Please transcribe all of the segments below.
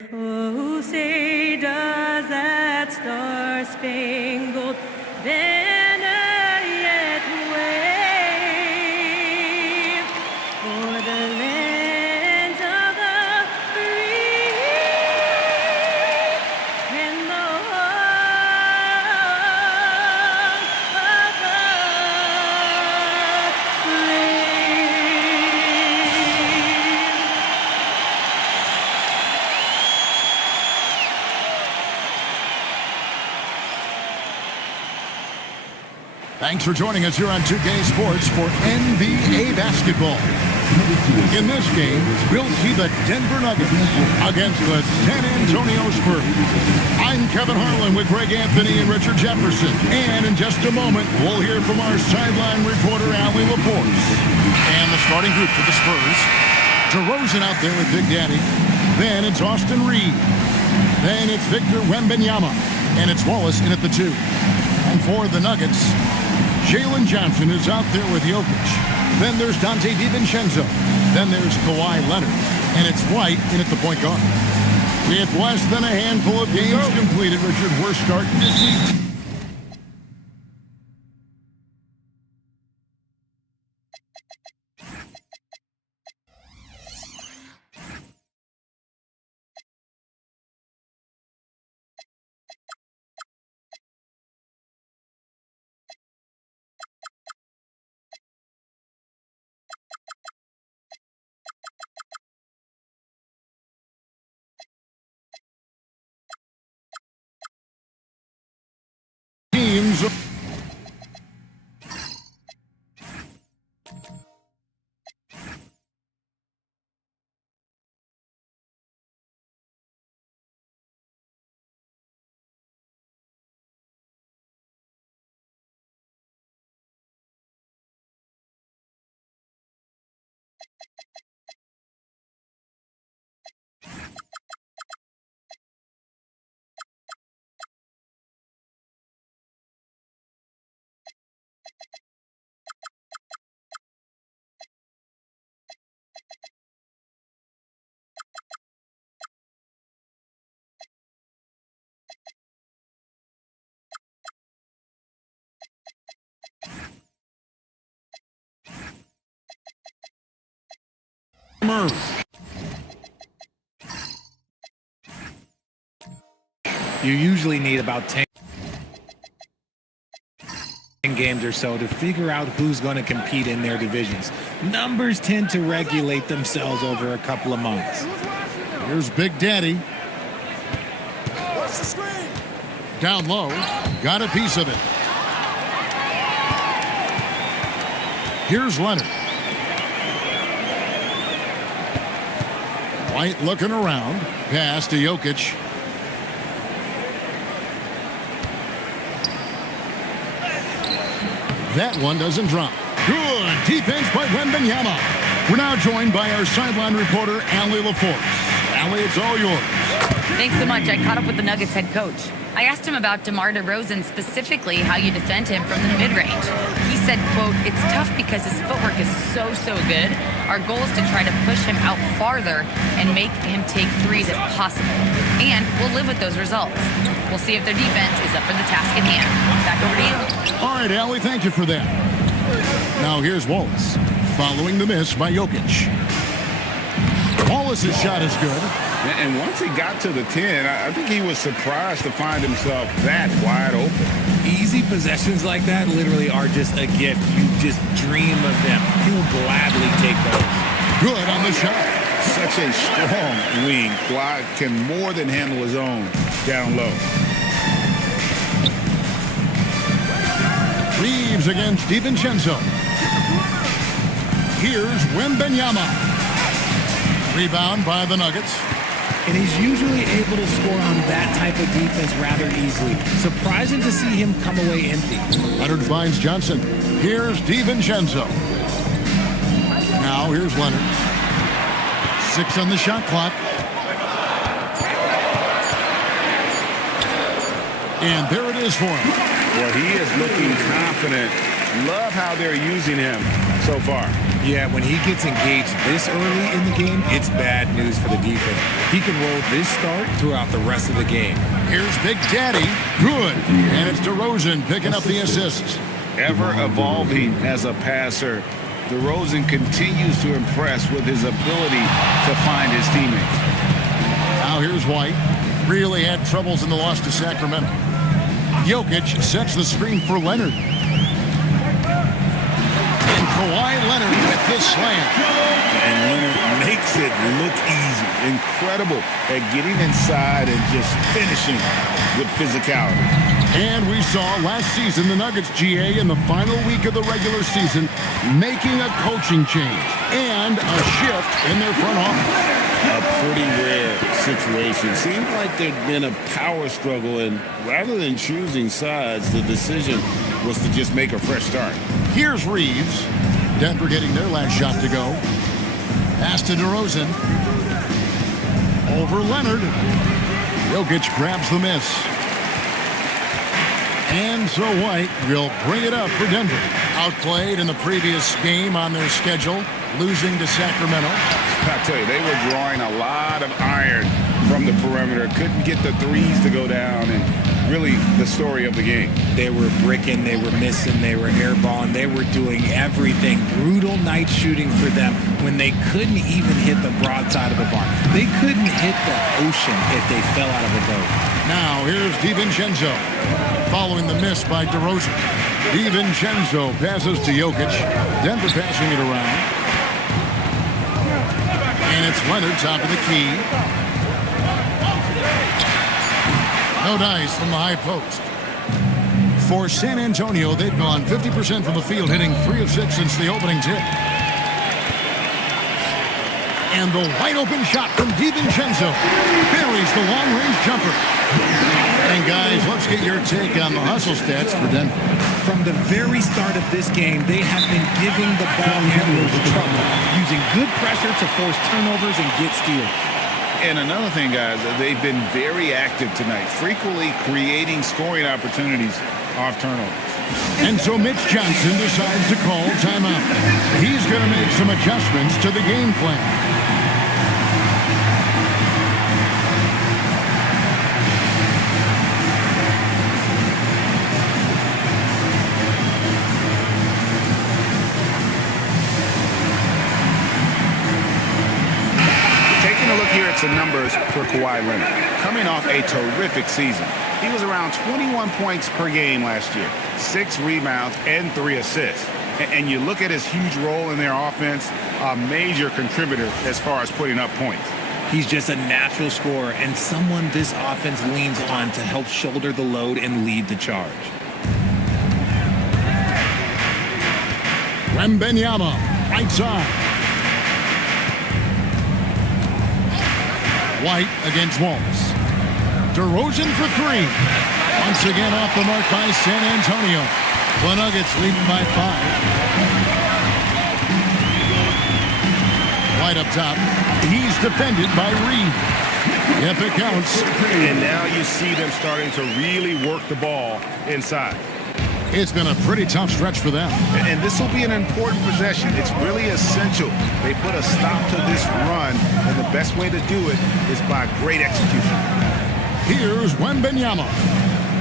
Oh, say does that star-spangled banner yet wave o'er the land of the free and the home of the brave. Thanks for joining us here on 2K Sports for NBA basketball. In this game, we'll see the Denver Nuggets against the San Antonio Spurs. I'm Kevin Harlan with Greg Anthony and Richard Jefferson. And in just a moment, we'll hear from our sideline reporter, Allie LaForce. And the starting group for the Spurs. DeRozan out there with Big Daddy. Then it's Austin Reed. Then it's Victor Wembanyama. And it's Wallace in at the 2. And for the Nuggets, Jalen Johnson is out there with Jokic. Then there's Dante DiVincenzo. Then there's Kawhi Leonard. And it's White in at the point guard. With less than a handful of games completed, Richard, we're starting to see... teams. You usually need about 10 games or so to figure out who's going to compete in their divisions. Numbers tend to regulate themselves over a couple of months. Here's Big Daddy. Down low. Got a piece of it. Here's Leonard. White looking around. Pass to Jokic. That one doesn't drop. Good defense by Wembanyama. We're now joined by our sideline reporter, Allie LaForce. Allie, it's all yours. Thanks so much. I caught up with the Nuggets head coach. I asked him about DeMar DeRozan, specifically how you defend him from the mid-range. He said, quote, "It's tough because his footwork is so good. Our goal is to try to push him out farther and make him take threes if possible. And we'll live with those results. We'll see if their defense is up for the task at hand." Back over to you. All right, Allie, thank you for that. Now here's Wallace, following the miss by Jokic. Wallace's shot is good. And once he got to the 10, I think he was surprised to find himself that wide open. Easy possessions like that literally are just a gift. You just dream of them. He'll gladly take those. Good on the shot. Such a strong wing. Kawhi can more than handle his own down low. Reeves against DiVincenzo. Here's Wembanyama. Rebound by the Nuggets. And he's usually able to score on that type of defense rather easily. Surprising to see him come away empty. Leonard finds Johnson. Here's DiVincenzo. Now here's Leonard. 6 on the shot clock. And there it is for him. Well, he is looking confident. Love how they're using him so far. Yeah, when he gets engaged this early in the game, it's bad news for the defense. He can roll this start throughout the rest of the game. Here's Big Daddy. Good. And it's DeRozan picking up the assist. Ever evolving as a passer, DeRozan continues to impress with his ability to find his teammates. Now here's White. Really had troubles in the loss to Sacramento. Jokic sets the screen for Leonard. And Kawhi Leonard with this slam. And Leonard makes it look easy. Incredible at getting inside and just finishing with physicality. And we saw last season the Nuggets, GA, in the final week of the regular season, making a coaching change and a shift in their front office. A pretty rare situation. Seemed like there'd been a power struggle, and rather than choosing sides, the decision was to just make a fresh start. Here's Reeves. Denver getting their last shot to go. Pass to DeRozan. Over Leonard. Jokic grabs the miss. And so White will bring it up for Denver. Outplayed in the previous game on their schedule, losing to Sacramento. I tell you, they were drawing a lot of iron from the perimeter. Couldn't get the threes to go down, and really the story of the game. They were bricking, they were missing, they were airballing, they were doing everything. Brutal night shooting for them when they couldn't even hit the broadside of a barn. They couldn't hit the ocean if they fell out of a boat. Now here's DiVincenzo following the miss by DeRozan. DiVincenzo passes to Jokic. Denver passing it around. And it's Leonard top of the key. No dice from the high post. For San Antonio, they've gone 50% from the field, hitting 3 of 6 since the opening tip. And the wide open shot from DiVincenzo buries the long-range jumper. And guys, let's get your take on the hustle stats for Denver. From the very start of this game, they have been giving the ball handlers trouble, using good pressure to force turnovers and get steals. And another thing, guys, they've been very active tonight, frequently creating scoring opportunities off turnovers. And so Mitch Johnson decides to call timeout. He's going to make some adjustments to the game plan. The numbers for Kawhi Leonard. Coming off a terrific season. He was around 21 points per game last year, 6 rebounds and 3 assists. And you look at his huge role in their offense, a major contributor as far as putting up points. He's just a natural scorer and someone this offense leans on to help shoulder the load and lead the charge. Wembanyama, right side. White against Wallace. DeRozan for 3. Once again off the mark by San Antonio. The Nuggets leading by 5. White up top. He's defended by Reed. Yep, it counts. And now you see them starting to really work the ball inside. It's been a pretty tough stretch for them. And this will be an important possession. It's really essential. They put a stop to this run, and the best way to do it is by great execution. Here's Wembanyama.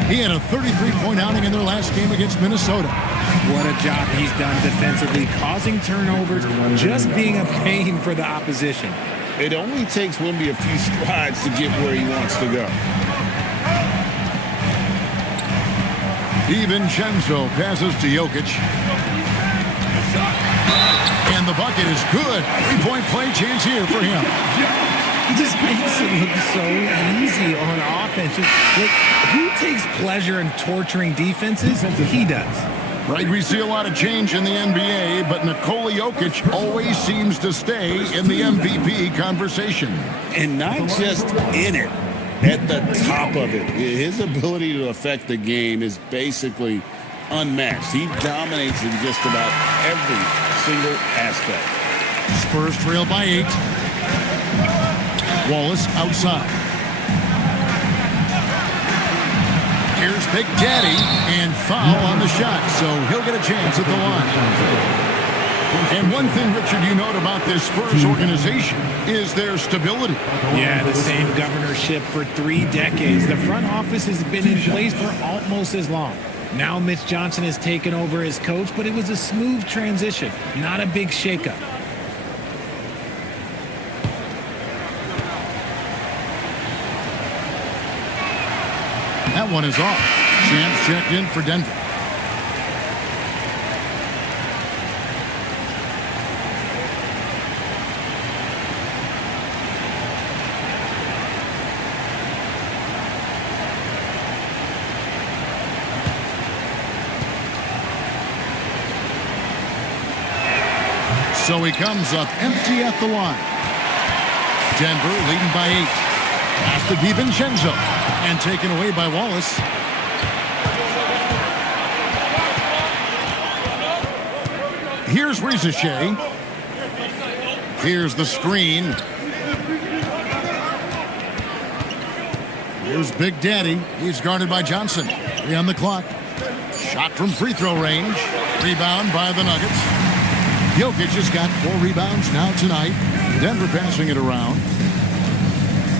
He had a 33-point outing in their last game against Minnesota. What a job he's done defensively, causing turnovers, just being a pain for the opposition. It only takes Wemby a few strides to get where he wants to go. DiVincenzo passes to Jokic. And the bucket is good. 3-point play chance here for him. He just makes it look so easy on offense. Like, who takes pleasure in torturing defenses? He does. Right, we see a lot of change in the NBA, but Nikola Jokic always seems to stay in the MVP conversation. And not just in it. At the top of it. His ability to affect the game is basically unmatched. He dominates in just about every single aspect. Spurs trail by 8. Wallace outside. Here's Big Daddy, and foul on the shot, so he'll get a chance at the line. And one thing, Richard, you note about this Spurs organization is their stability. Yeah, the same governorship for 3 decades. The front office has been in place for almost as long. Now Mitch Johnson has taken over as coach, but it was a smooth transition, not a big shakeup. That one is off. Champs checked in for Denver. So he comes up empty at the line. Denver leading by 8. Pass to DiVincenzo. And taken away by Wallace. Here's Rizichet. Here's the screen. Here's Big Daddy. He's guarded by Johnson. 3 on the clock. Shot from free throw range. Rebound by the Nuggets. Jokic has got 4 rebounds now tonight. Denver passing it around.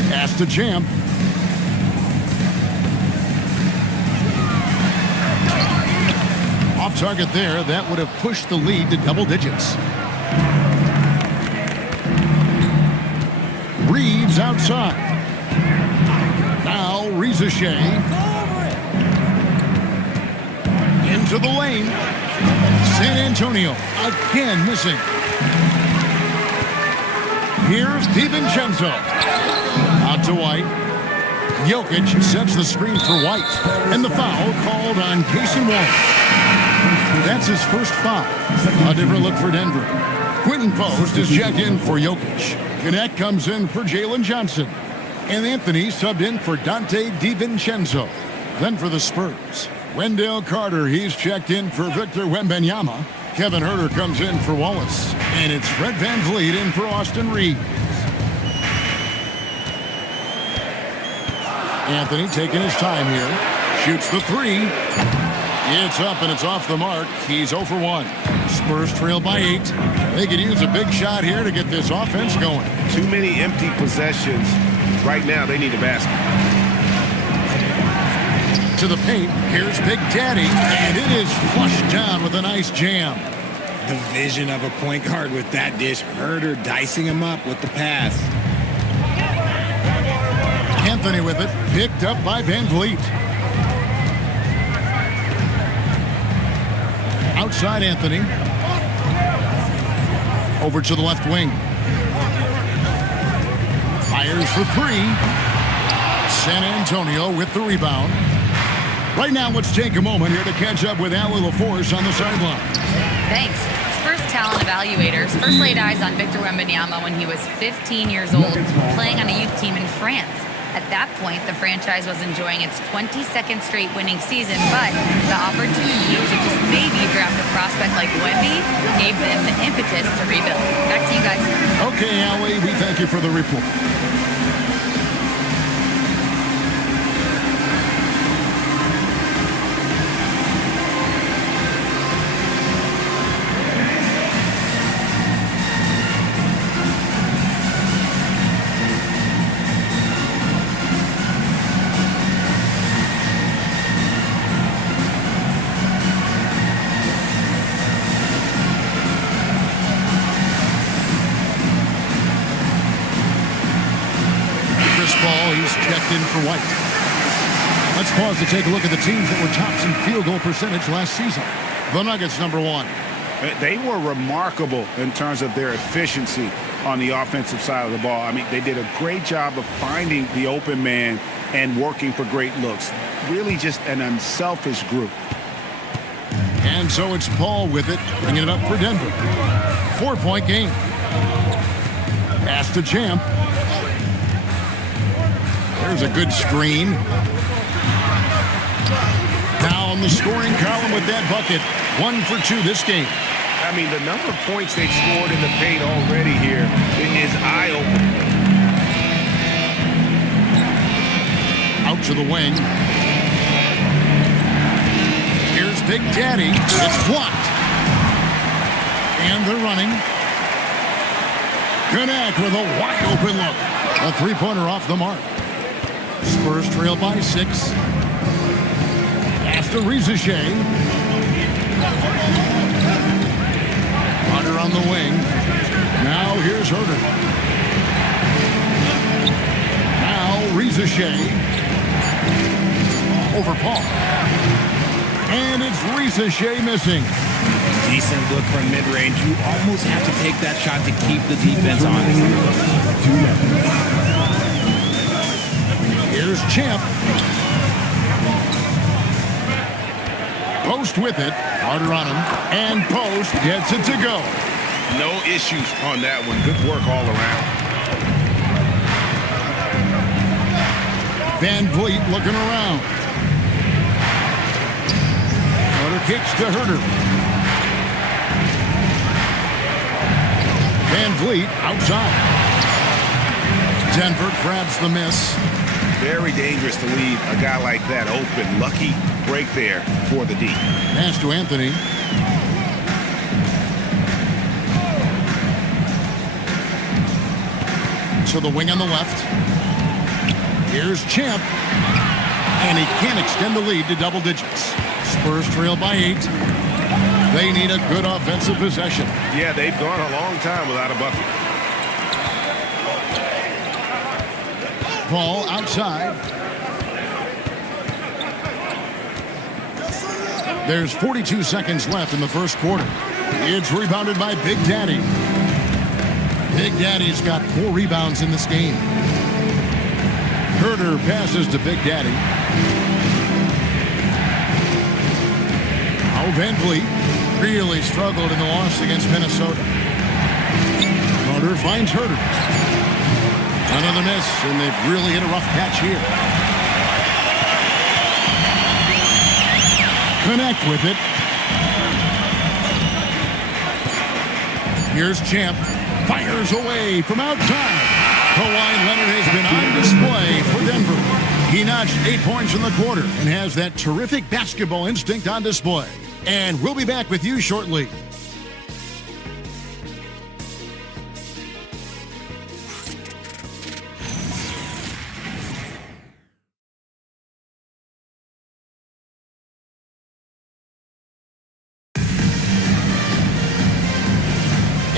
Pass to Champ. Off target there. That would have pushed the lead to double digits. Reeves outside. Now Rizichet. Into the lane. San Antonio again missing. Here's DiVincenzo. Out to White. Jokic sets the screen for White. And the foul called on Casey Wallace. That's his first foul. A different look for Denver. Quentin Post is checked in for Jokic. Gannett comes in for Jalen Johnson. And Anthony subbed in for Dante DiVincenzo. Then for the Spurs, Wendell Carter, he's checked in for Victor Wembanyama. Kevin Huerter comes in for Wallace. And it's Fred VanVleet in for Austin Reeves. Anthony taking his time here. Shoots the 3. It's up and it's off the mark. He's 0 for 1. Spurs trail by 8. They could use a big shot here to get this offense going. Too many empty possessions. Right now, they need a basket. To the paint. Here's Big Daddy. And it is flushed down with a nice jam. The vision of a point guard with that dish. Huerter dicing him up with the pass. Anthony with it. Picked up by VanVleet. Outside Anthony. Over to the left wing. Fires for 3. San Antonio with the rebound. Right now, let's take a moment here to catch up with Allie LaForce on the sideline. Thanks. Spurs talent evaluators first laid eyes on Victor Wembanyama when he was 15 years old, playing on a youth team in France. At that point, the franchise was enjoying its 22nd straight winning season, but the opportunity to just maybe draft a prospect like Wemby gave them the impetus to rebuild. Back to you guys. Okay, Allie, we thank you for the report. He's checked in for White. Let's pause to take a look at the teams that were tops in field goal percentage last season. The Nuggets, number 1. They were remarkable in terms of their efficiency on the offensive side of the ball. I mean, they did a great job of finding the open man and working for great looks. Really just an unselfish group. And so it's Paul with it, bringing it up for Denver. 4-point game. Pass to Champ. There's a good screen. Now on the scoring column with that bucket. 1 for 2 this game. I mean, the number of points they've scored in the paint already here is eye-opening. Out to the wing. Here's Big Daddy. It's blocked. And they're running. Connect with a wide open look. A three-pointer off the mark. Spurs trail by 6. Pass to Shea. Hunter on the wing. Now here's Herder. Now Shea. Over Paul. And it's Shea missing. Decent look from mid-range. You almost have to take that shot to keep the defense honest. Here's Champ. Post with it. Harder on him. And Post gets it to go. No issues on that one. Good work all around. Van Vliet looking around. Carter kicks to Herder. Van Vliet outside. Denver grabs the miss. Very dangerous to leave a guy like that open. Lucky break there for the D. Pass to Anthony. To the wing on the left. Here's Champ. And he can't extend the lead to double digits. Spurs trail by 8. They need a good offensive possession. Yeah, they've gone a long time without a bucket. Paul outside. There's 42 seconds left in the first quarter. It's rebounded by Big Daddy. Big Daddy's got 4 rebounds in this game. Herder passes to Big Daddy. Now Van Vliet really struggled in the loss against Minnesota. Carter finds Herder. Another miss, and they've really hit a rough patch here. Connect with it. Here's Champ. Fires away from outside. Kawhi Leonard has been on display for Denver. He notched 8 points in the quarter and has that terrific basketball instinct on display. And we'll be back with you shortly.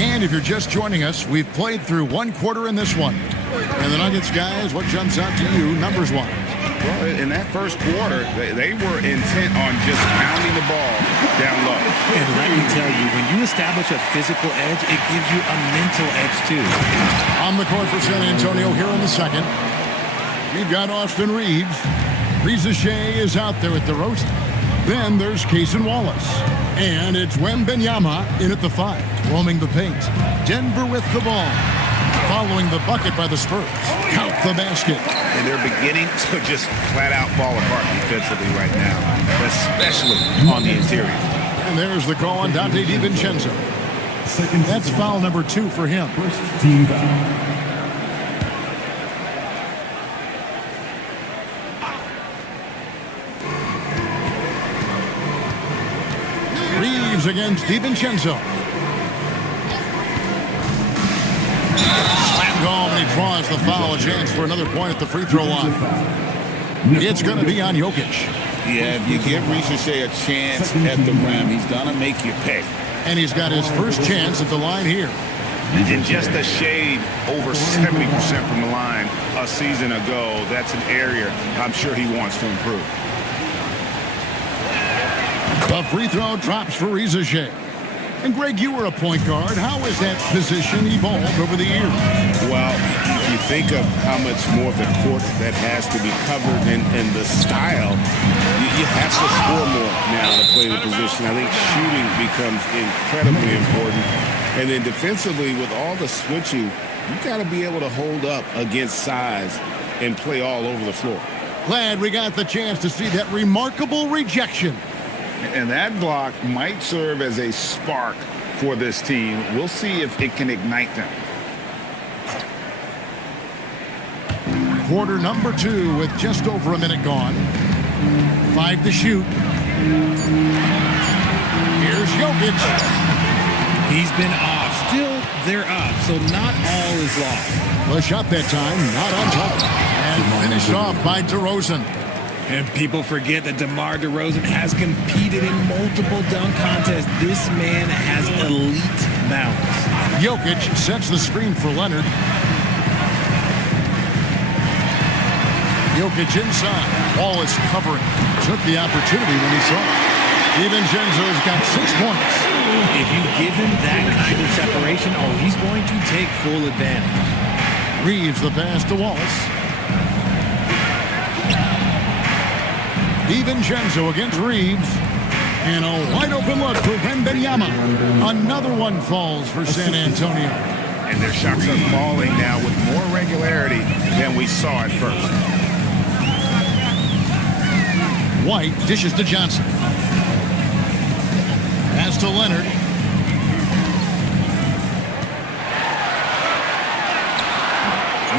And if you're just joining us, we've played through 1 quarter in this one. And the Nuggets, guys, what jumps out to you numbers-wise? Well, in that first quarter, they were intent on just pounding the ball down low. And let me tell you, when you establish a physical edge, it gives you a mental edge, too. On the court for San Antonio here in the second. We've got Austin Reeves. Shea is out there at the roast. Then there's Cason Wallace. And it's Wembanyama in at the 5, roaming the paint. Denver with the ball. Following the bucket by the Spurs. Count the basket. And they're beginning to just flat out fall apart defensively right now, especially on the interior. And there's the call on Dante DiVincenzo. That's foul number 2 for him. First team foul. Reeves against DiVincenzo. Slam goal, and he draws the foul. A chance for another point at the free throw line. It's going to be on Jokic. Yeah, if you give Shea a chance at the rim, he's going to make you pay. And he's got his first chance at the line here. And just a shade over 70% from the line a season ago. That's an area I'm sure he wants to improve. The free throw drops for Shea. And Greg, you were a point guard. How has that position evolved over the years? Well, if you think of how much more of the court that has to be covered and the style, you have to score more now to play the position. I think shooting becomes incredibly important. And then defensively, with all the switching, you got to be able to hold up against size and play all over the floor. Glad we got the chance to see that remarkable rejection. And that block might serve as a spark for this team. We'll see if it can ignite them. Quarter number 2 with just over a minute gone. 5 to shoot. Here's Jokic. He's been off. Still, they're up, so not all is lost. The shot that time, not on target. And finished off by DeRozan. And people forget that DeMar DeRozan has competed in multiple dunk contests. This man has elite balance. Jokic sets the screen for Leonard. Jokic inside. Ball is covering. Took the opportunity when he saw it. DiVincenzo's got 6 points. If you give him that kind of separation, he's going to take full advantage. Reeves the pass to Wallace. DiVincenzo against Reeves. And a wide open look for Wembanyama. Another one falls for San Antonio. And their shots are falling now with more regularity than we saw at first. White dishes to Johnson. Pass to Leonard.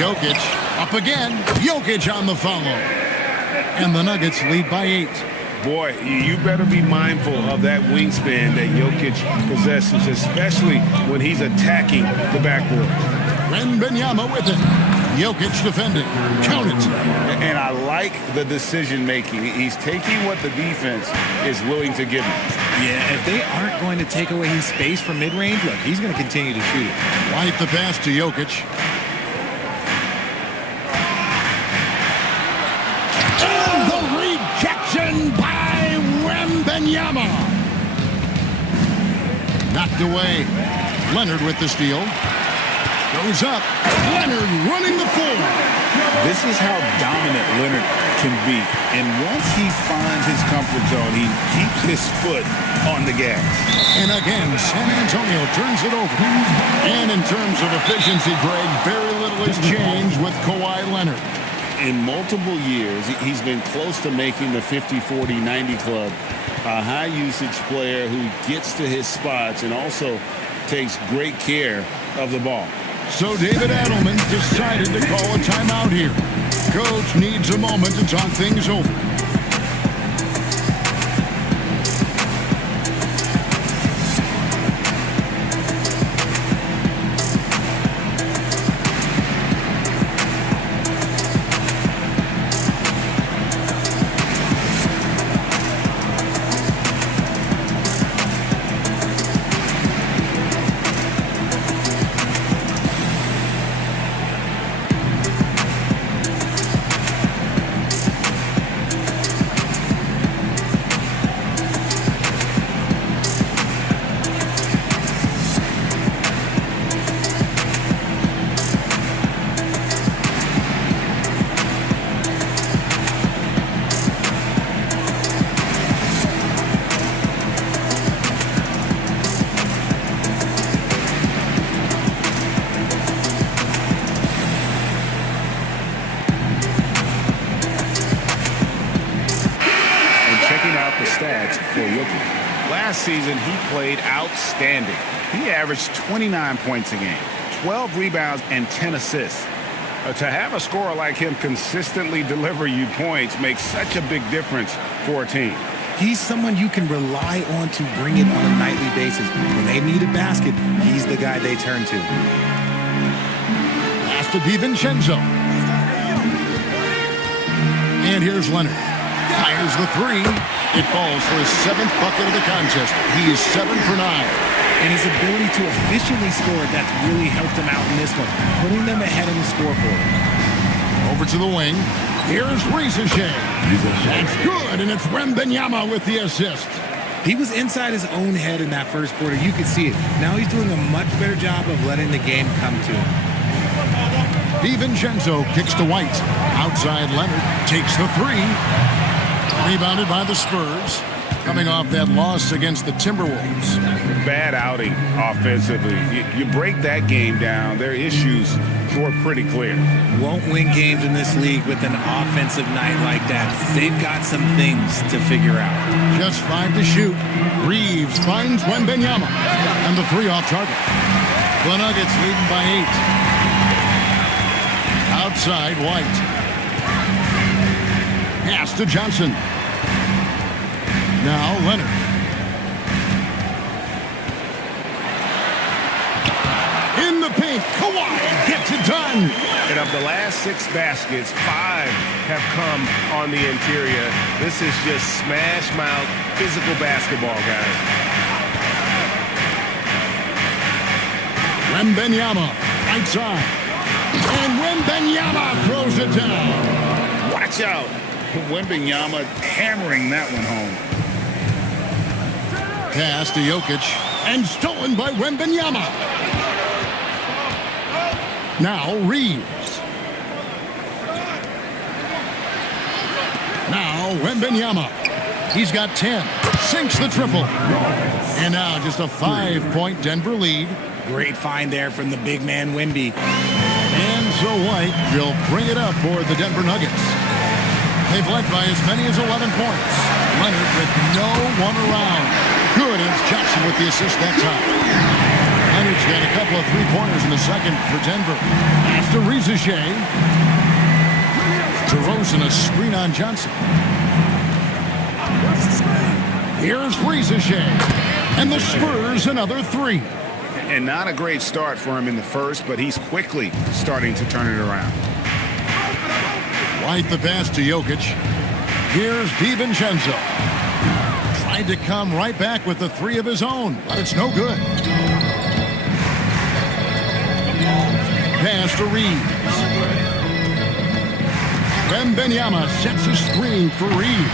Jokic up again. Jokic on the follow. And the Nuggets lead by 8. Boy, you better be mindful of that wingspan that Jokic possesses, especially when he's attacking the backboard. Wembanyama with it. Jokic defending. Count it. And I like the decision-making. He's taking what the defense is willing to give him. Yeah, if they aren't going to take away his space from mid-range, look, he's going to continue to shoot it. White the pass to Jokic. And the rejection by Wembanyama. Knocked away. Leonard with the steal. Goes up. Leonard running the floor. This is how dominant Leonard can be. And once he finds his comfort zone, he keeps his foot on the gas. And again, San Antonio turns it over. And in terms of efficiency, Greg, very little has changed with Kawhi Leonard. In multiple years, he's been close to making the 50-40-90 club. A high-usage player who gets to his spots and also takes great care of the ball. So David Adelman decided to call a timeout here. Coach needs a moment to talk things over. Last season, he played outstanding. He averaged 29 points a game, 12 rebounds, and 10 assists. To have a scorer like him consistently deliver you points makes such a big difference for a team. He's someone you can rely on to bring it on a nightly basis. When they need a basket, he's the guy they turn to. Pass to DiVincenzo. And here's Leonard. Fires the three. It falls for his 7th bucket of the contest. He is 7 for 9. And his ability to efficiently score, that's really helped him out in this one, putting them ahead in the scoreboard. Over to the wing. Here's Riesachet. That's good, and it's Wembanyama with the assist. He was inside his own head in that first quarter. You could see it. Now he's doing a much better job of letting the game come to him. DiVincenzo kicks to White. Outside Leonard takes the three. Rebounded by the Spurs. Coming off that loss against the Timberwolves. Bad outing offensively. You break that game down, their issues were pretty clear. Won't win games in this league with an offensive night like that. They've got some things to figure out. Just 5 to shoot. Reeves finds Wembanyama. And the three off target. The Nuggets leading by 8. Outside White. Pass to Johnson. Now Leonard. In the paint, Kawhi gets it done. And of the last 6 baskets, 5 have come on the interior. This is just smash mouth, physical basketball, guys. Wembanyama, right side. And Wembanyama throws it down. Watch out. Wembanyama hammering that one home. Pass to Jokic, and stolen by Wembanyama. Now Reeves. Now Wembanyama. He's got 10. Sinks the triple. And now just a 5-point Denver lead. Great find there from the big man, Wemby. And so White will bring it up for the Denver Nuggets. They've led by as many as 11 points. Leonard with no one around. Good, and it's Jackson with the assist that time. Leonard's got a couple of three-pointers in the second for Denver. After Rizachet. DeRozan a screen on Johnson. Here's Rizachet. And the Spurs another 3. And not a great start for him in the first, but he's quickly starting to turn it around. White the pass to Jokic. Here's DiVincenzo. Tried to come right back with the 3 of his own, but it's no good. Pass to Reeves. Wembanyama sets a screen for Reeves.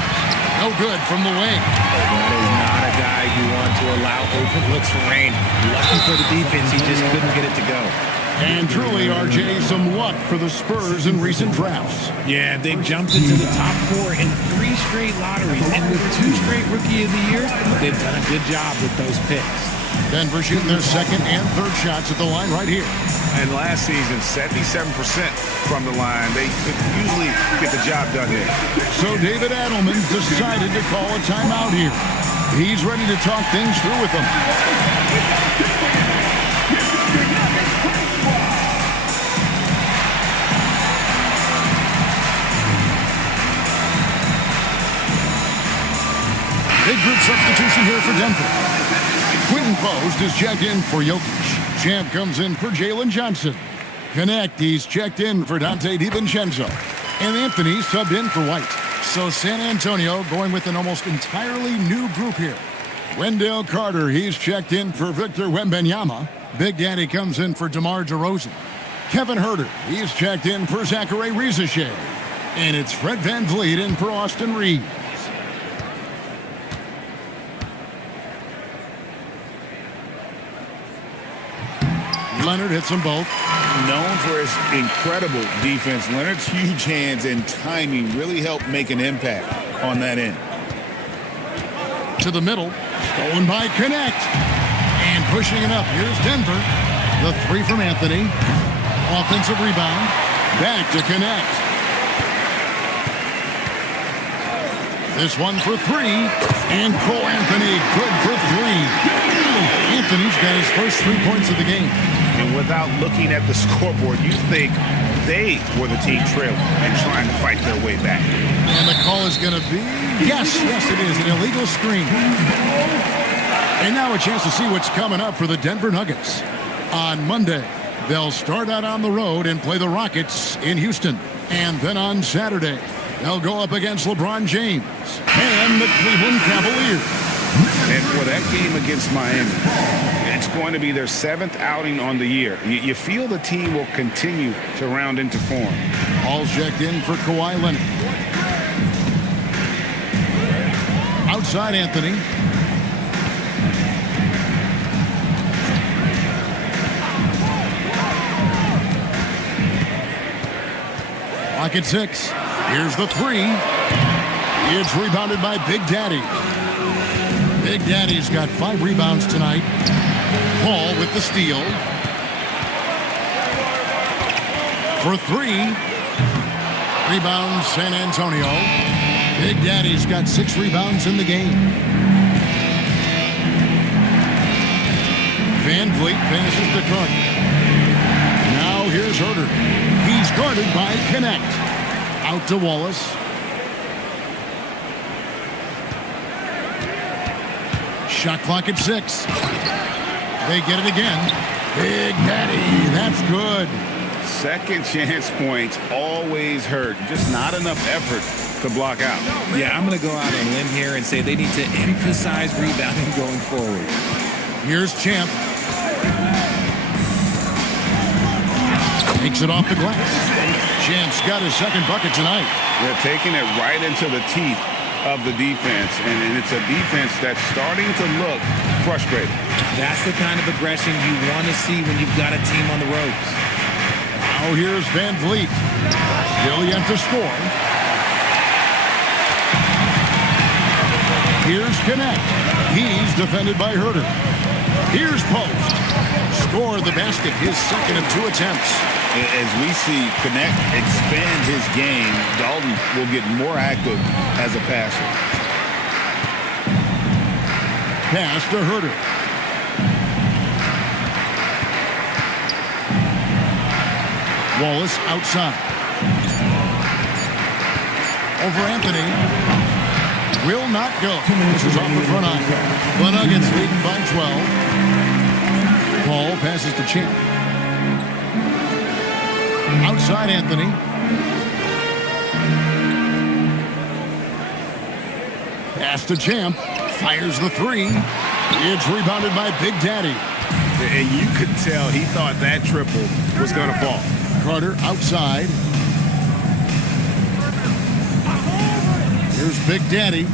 No good from the wing. That is not a guy you want to allow open looks for range. Lucky for the defense, he just couldn't get it to go. And truly, RJ, some luck for the Spurs in recent drafts. Yeah, they've jumped into the top 4 in 3 straight lotteries, and with 2 straight Rookie of the Years, they've done a good job with those picks. Denver shooting their second and third shots at the line right here. And last season, 77% from the line. They could usually get the job done there. So David Adelman decided to call a timeout here. He's ready to talk things through with them. Big group substitution here for Denver. Quentin Post is checked in for Jokic. Champ comes in for Jalen Johnson. Connect, he's checked in for Dante DiVincenzo. And Anthony subbed in for White. So San Antonio going with an almost entirely new group here. Wendell Carter, he's checked in for Victor Wembanyama. Big Daddy comes in for DeMar DeRozan. Kevin Huerter, he's checked in for Zachary Rizachet. And it's Fred VanVleet in for Austin Reeves. Leonard hits them both. Known for his incredible defense, Leonard's huge hands and timing really helped make an impact on that end. To the middle. Stolen by Connect. And pushing it up. Here's Denver. The 3 from Anthony. Offensive rebound. Back to Connect. This one for 3. And Cole Anthony good for 3. Anthony's got his first 3 points of the game. And without looking at the scoreboard, you think they were the team trailing and trying to fight their way back. And the call is going to be, yes, it is, an illegal screen. And now a chance to see what's coming up for the Denver Nuggets. On Monday, they'll start out on the road and play the Rockets in Houston. And then on Saturday, they'll go up against LeBron James and the Cleveland Cavaliers. And for that game against Miami, it's going to be their 7th outing on the year. You feel the team will continue to round into form. All checked in for Kawhi Leonard. Outside Anthony. Clock at 6. Here's the 3. It's rebounded by Big Daddy. Big Daddy's got 5 rebounds tonight. Paul with the steal. For 3. Rebounds San Antonio. Big Daddy's got 6 rebounds in the game. VanVleet finishes the Carter. Now here's Huerter. He's guarded by Connect. Out to Wallace. Shot clock at 6. They get it again. Big Daddy, that's good. Second chance points always hurt. Just not enough effort to block out. Yeah, I'm going to go out on a limb here and say they need to emphasize rebounding going forward. Here's Champ. Takes it off the glass. Champ's got his second bucket tonight. They're taking it right into the teeth of the defense, and it's a defense that's starting to look frustrated. That's the kind of aggression you want to see when you've got a team on the ropes. Now here's Van Vliet. Still yet to score. Here's Connect. He's defended by Herter. Here's Post. Score the basket, his second of 2 attempts. As we see Connect expand his game, Dalton will get more active as a passer. Pass to Herter. Wallace outside. Over Anthony. Will not go. This is off the front line. The Nuggets leading by 12. Paul passes to Champ. Outside Anthony. Pass to Champ. Fires the 3. It's rebounded by Big Daddy. And you could tell he thought that triple was going to fall. Carter outside. Here's Big Daddy.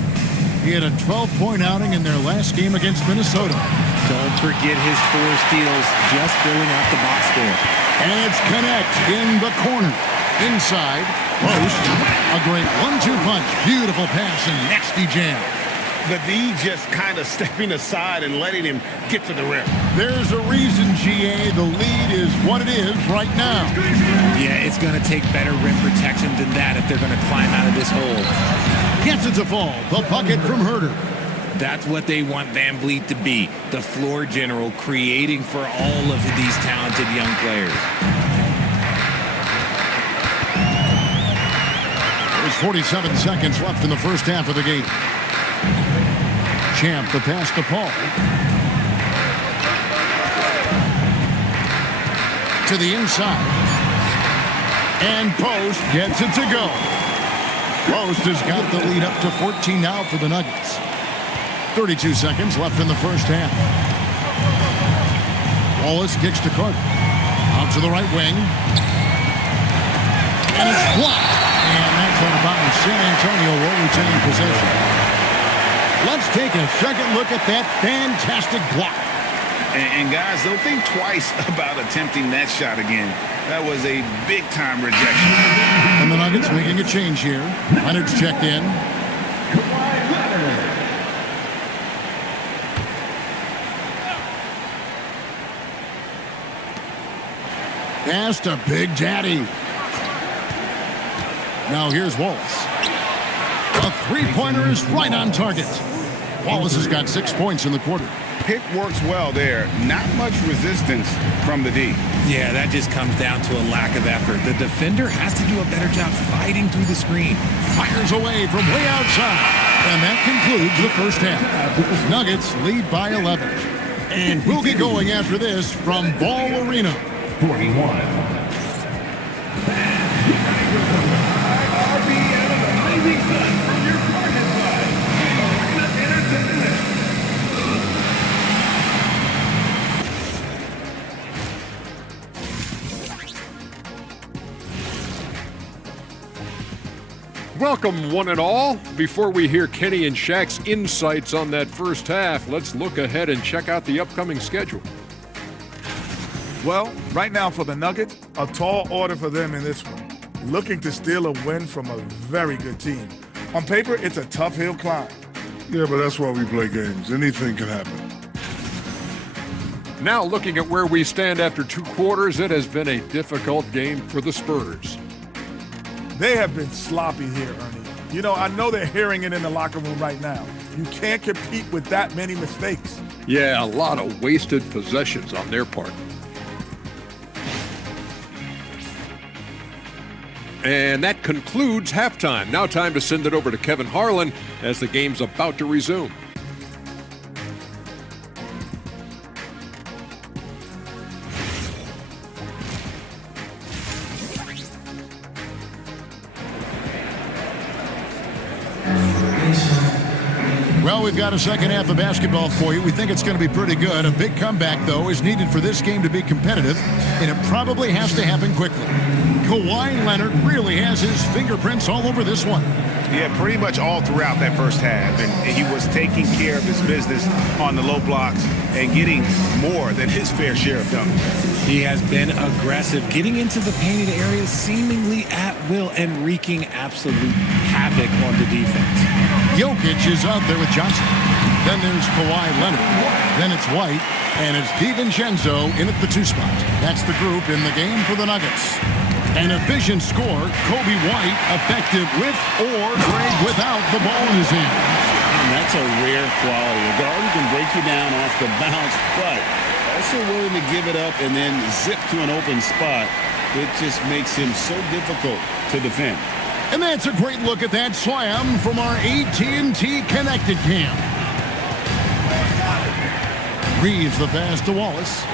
He had a 12-point outing in their last game against Minnesota. Don't forget his 4 steals, just filling out the box score. And it's Connect in the corner. Inside, Post. A great 1-2 punch. Beautiful pass and nasty jam. The D just kind of stepping aside and letting him get to the rim. There's a reason, GA. The lead is what it is right now. Yeah, it's going to take better rim protection than that if they're going to climb out of this hole. Gets it to fall. The bucket from Herter. That's what they want Van Vliet to be, the floor general, creating for all of these talented young players. There's 47 seconds left in the first half of the game. Champ, the pass to Paul. To the inside. And Post gets it to go. Post has got the lead up to 14 now for the Nuggets. 32 seconds left in the first half. Wallace kicks to Carter. Out to the right wing. And it's blocked. And that's out of bounds. San Antonio will retain possession. Let's take a second look at that fantastic block. And guys, don't think twice about attempting that shot again. That was a big-time rejection. And the Nuggets making a change here. Leonard's checked in. Pass to Big Daddy. Now here's Wallace. A three-pointer is right on target. Wallace has got 6 points in the quarter. Pick works well there. Not much resistance from the D. Yeah, that just comes down to a lack of effort. The defender has to do a better job fighting through the screen. Fires away from way outside. And that concludes the first half. Nuggets lead by 11. And we'll get going after this from Ball Arena. 41. Welcome, one and all. Before we hear Kenny and Shaq's insights on that first half, let's look ahead and check out the upcoming schedule. Well, right now for the Nuggets, a tall order for them in this one. Looking to steal a win from a very good team. On paper, it's a tough hill climb. Yeah, but that's why we play games. Anything can happen. Now looking at where we stand after 2 quarters, it has been a difficult game for the Spurs. They have been sloppy here, Ernie. You know, I know they're hearing it in the locker room right now. You can't compete with that many mistakes. Yeah, a lot of wasted possessions on their part. And that concludes halftime. Now time to send it over to Kevin Harlan as the game's about to resume. Well, we've got a second half of basketball for you. We think it's going to be pretty good. A big comeback, though, is needed for this game to be competitive, and it probably has to happen quickly. Kawhi Leonard really has his fingerprints all over this one. Yeah, pretty much all throughout that first half. And he was taking care of his business on the low blocks and getting more than his fair share of dunks. He has been aggressive, getting into the painted areas seemingly at will and wreaking absolute havoc on the defense. Jokic is out there with Johnson. Then there's Kawhi Leonard. Then it's White. And it's DiVincenzo in at the 2 spot. That's the group in the game for the Nuggets. An efficient score, Kobe White effective with or great without the ball in his hand. And that's a rare quality. A guard who can break you down off the bounce, but also willing to give it up and then zip to an open spot. It just makes him so difficult to defend. And that's a great look at that slam from our AT&T Connected Cam. Reeves the pass to Wallace.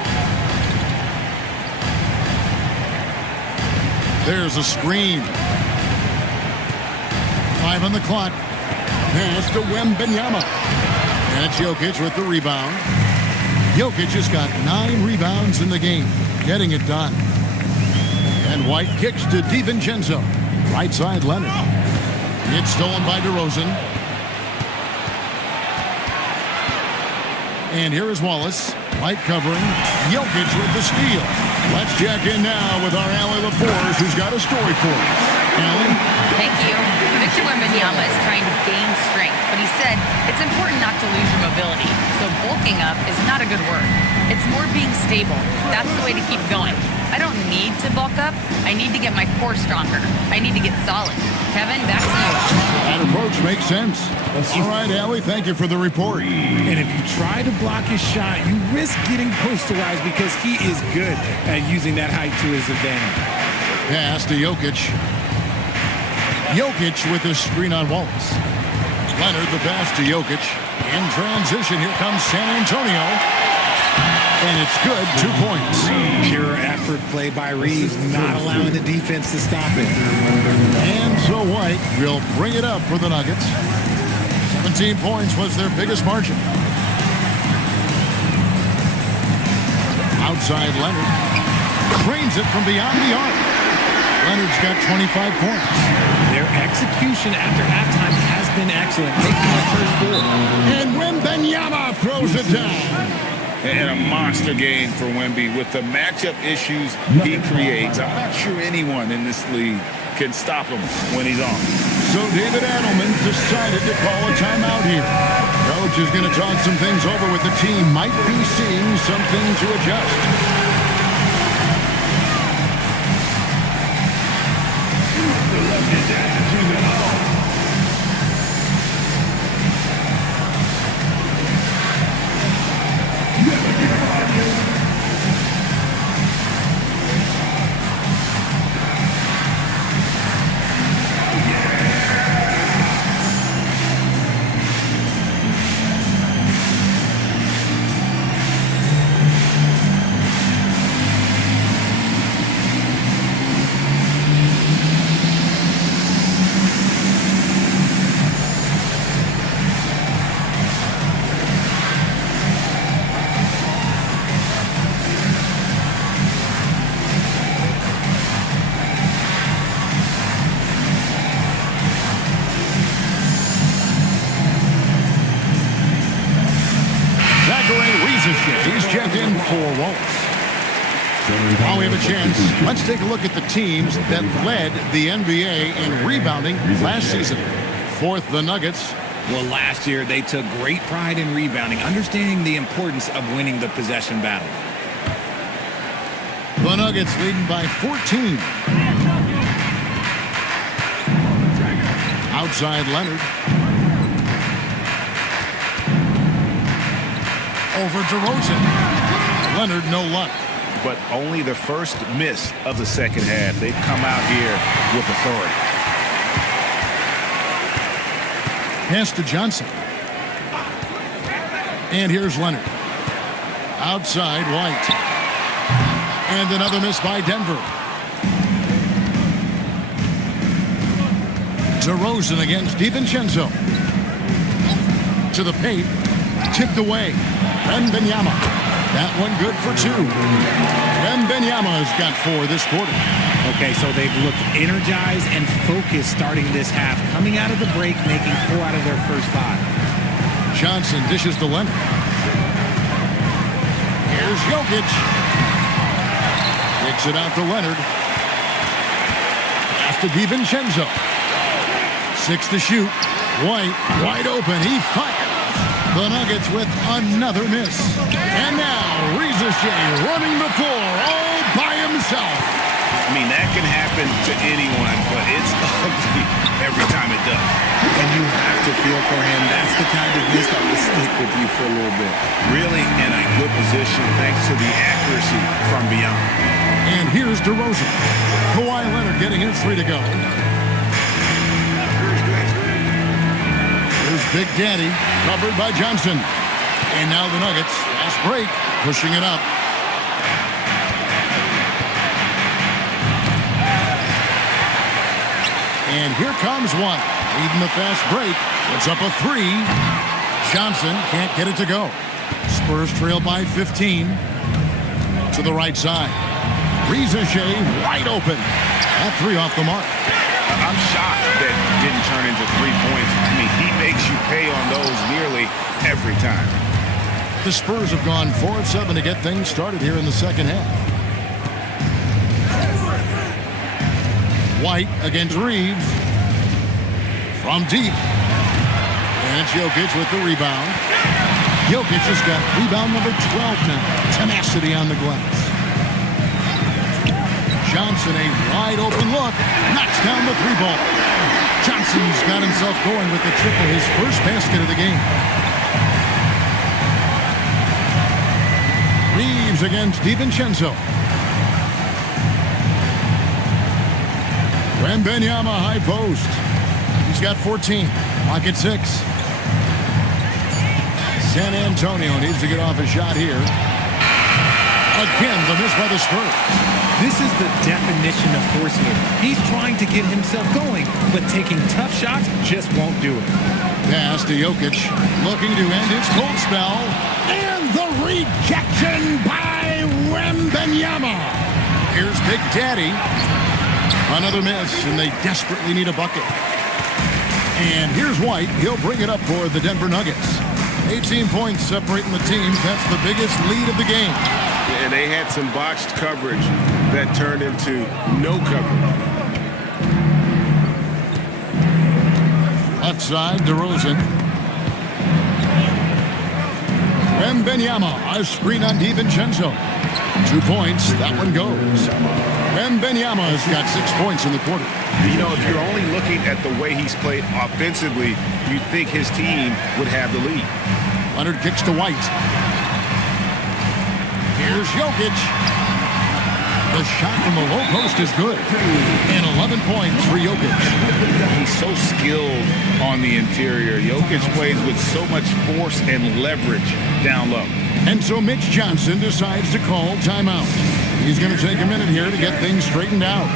There's a screen. 5 on the clock. Pass to Wembanyama. And it's Jokic with the rebound. Jokic has got 9 rebounds in the game, getting it done. And White kicks to DiVincenzo. Right side Leonard. It's stolen by DeRozan. And here is Wallace. White covering. Jokic with the steal. Let's check in now with our Allie LaForce, who's got a story for us. Allie? Thank you. Victor Wembanyama is trying to gain strength, but he said it's important not to lose your mobility. So bulking up is not a good word. It's more being stable. That's the way to keep going. I don't need to bulk up. I need to get my core stronger. I need to get solid. Kevin, back to you. That approach makes sense. All right, Allie, thank you for the report. And if you try to block his shot, you risk getting posterized because he is good at using that height to his advantage. Pass to Jokic. Jokic with the screen on Wallace. Leonard the pass to Jokic. In transition, here comes San Antonio. And it's good, 2 points. Pure effort play by Reeves, not allowing the defense to stop it. And so White will bring it up for the Nuggets. 17 points was their biggest margin. Outside Leonard. Drains it from beyond the arc. Leonard's got 25 points. Their execution after halftime has been excellent, taking the first 4. And Wembanyama throws it down. And a monster game for Wemby with the matchup issues he creates. I'm not sure anyone in this league can stop him when he's on. So David Adelman decided to call a timeout here. Coach is going to talk some things over with the team. Might be seeing something to adjust. He's checked in for Wallace. Now we have a chance. Let's take a look at the teams that led the NBA in rebounding last season. 4th, the Nuggets. Well, last year they took great pride in rebounding, understanding the importance of winning the possession battle. The Nuggets leading by 14. Outside Leonard. Over DeRozan. Leonard, no luck. But only the first miss of the second half. They've come out here with authority. Pass to Johnson. And here's Leonard. Outside White. And another miss by Denver. DeRozan against DiVincenzo. To the paint. Tipped away. Wembanyama. That one good for 2. Wembanyama has got 4 this quarter. Okay, so they've looked energized and focused starting this half, coming out of the break, making 4 out of their first 5. Johnson dishes to Leonard. Here's Jokic. Kicks it out to Leonard. Pass to DiVincenzo. 6 to shoot. White, wide open. He fires. The Nuggets with another miss. And now, Reza Shea running the floor all by himself. I mean, that can happen to anyone, but it's ugly every time it does. And you have to feel for him. That's the kind of miss that will stick with you for a little bit. Really in a good position thanks to the accuracy from beyond. And here's DeRozan. Kawhi Leonard getting his 3 to go. Here's Big Daddy, covered by Johnson. And now the Nuggets, fast break, pushing it up. And here comes one. Leading the fast break. It's up a 3. Johnson can't get it to go. Spurs trail by 15. To the right side. Reza Shea wide open. That 3 off the mark. I'm shocked that didn't turn into 3 points. I mean, he makes you pay on those nearly every time. The Spurs have gone 4 of 7 to get things started here in the second half. White against Reeves. From deep. And it's Jokic with the rebound. Jokic has got rebound number 12 now. Tenacity on the glass. Johnson, a wide open look. Knocks down the 3 ball. Johnson's got himself going with the triple, his first basket of the game. Reeves against DiVincenzo. Wembanyama high post. He's got 14. Lock at 6. San Antonio needs to get off a shot here. Again, the miss by the Spurs. This is the definition of forcing it. He's trying to get himself going, but taking tough shots just won't do it. Pass to Jokic, looking to end his cold spell. And the rejection by Wembanyama. Here's Big Daddy. Another miss, and they desperately need a bucket. And here's White. He'll bring it up for the Denver Nuggets. 18 points separating the teams. That's the biggest lead of the game. And they had some botched coverage that turned into no coverage. Left side, DeRozan. Wembanyama, a screen on DiVincenzo. 2 points, that one goes. Wembanyama has got 6 points in the quarter. You know, if you're only looking at the way he's played offensively, you'd think his team would have the lead. Leonard kicks to White. Here's Jokic. The shot from the low post is good. And 11 points for Jokic. He's so skilled on the interior. Jokic plays with so much force and leverage down low. And so Mitch Johnson decides to call timeout. He's going to take a minute here to get things straightened out.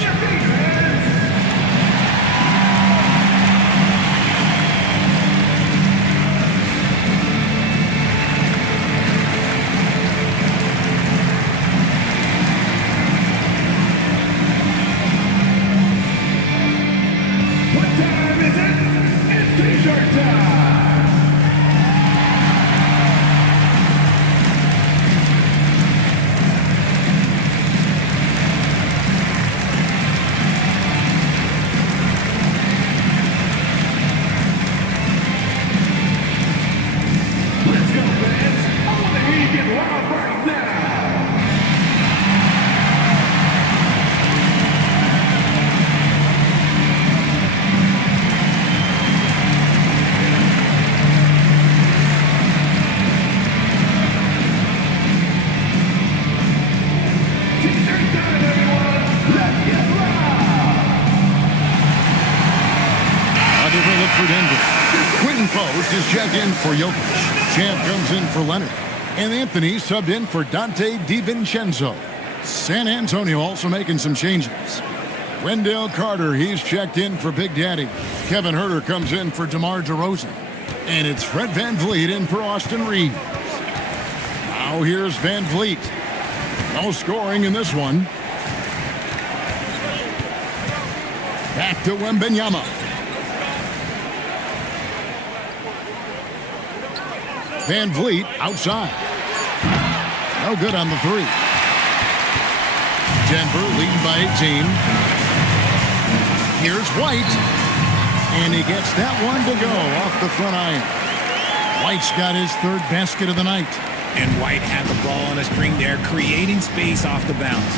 For Denver. Quinton Post is checked in for Jokic. Champ comes in for Leonard. And Anthony subbed in for Dante DiVincenzo. San Antonio also making some changes. Wendell Carter, he's checked in for Big Daddy. Kevin Herter comes in for DeMar DeRozan. And it's Fred VanVleet in for Austin Reeves. Now here's VanVleet. No scoring in this one. Back to Wembanyama. VanVleet outside. No good on the three. Denver leading by 18. Here's White. And he gets that one to go off the front iron. White's got his third basket of the night. And White had the ball on a string there, creating space off the bounce.